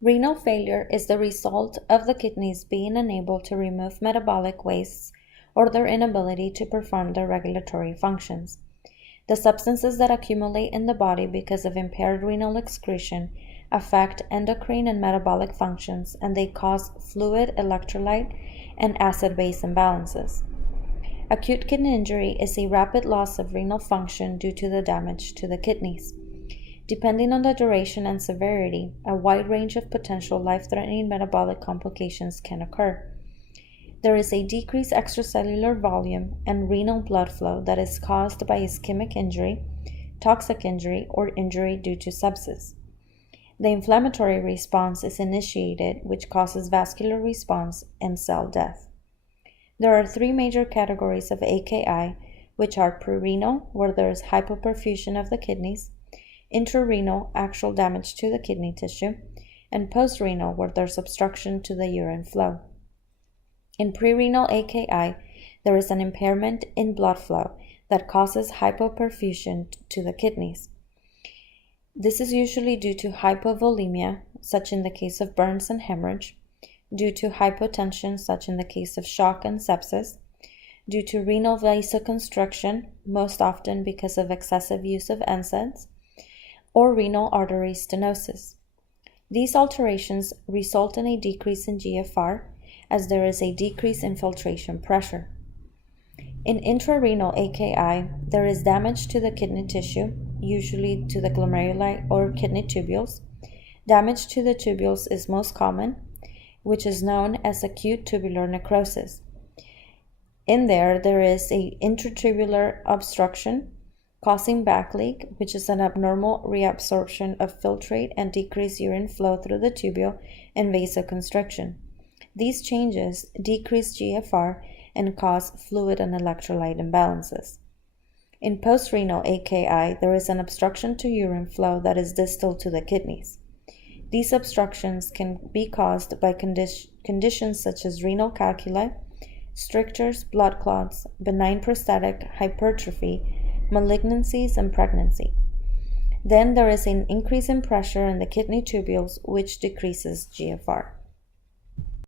Renal failure is the result of the kidneys being unable to remove metabolic wastes or their inability to perform their regulatory functions. The substances that accumulate in the body because of impaired renal excretion affect endocrine and metabolic functions, and they cause fluid, electrolyte, and acid-base imbalances. Acute kidney injury is a rapid loss of renal function due to the damage to the kidneys. Depending on the duration and severity, a wide range of potential life-threatening metabolic complications can occur. There is a decreased extracellular volume and renal blood flow that is caused by ischemic injury, toxic injury, or injury due to sepsis. The inflammatory response is initiated, which causes vascular response and cell death. There are three major categories of AKI, which are prerenal, where there is hypoperfusion of the kidneys, intrarenal, actual damage to the kidney tissue, and postrenal, where there's obstruction to the urine flow. In prerenal AKI, there is an impairment in blood flow that causes hypoperfusion to the kidneys. This is usually due to hypovolemia, such in the case of burns and hemorrhage, due to hypotension, such in the case of shock and sepsis, due to renal vasoconstriction, most often because of excessive use of NSAIDs, or renal artery stenosis. These alterations result in a decrease in GFR, as there is a decrease in filtration pressure. In intrarenal AKI, there is damage to the kidney tissue, usually to the glomeruli or kidney tubules. Damage to the tubules is most common, which is known as acute tubular necrosis. In there is an intratubular obstruction causing back leak, which is an abnormal reabsorption of filtrate and decreased urine flow through the tubule, and vasoconstriction. These changes decrease GFR and cause fluid and electrolyte imbalances. In postrenal AKI, there is an obstruction to urine flow that is distal to the kidneys. These obstructions can be caused by conditions such as renal calculi, strictures, blood clots, benign prostatic hypertrophy, malignancies, and pregnancy. Then there is an increase in pressure in the kidney tubules, which decreases GFR.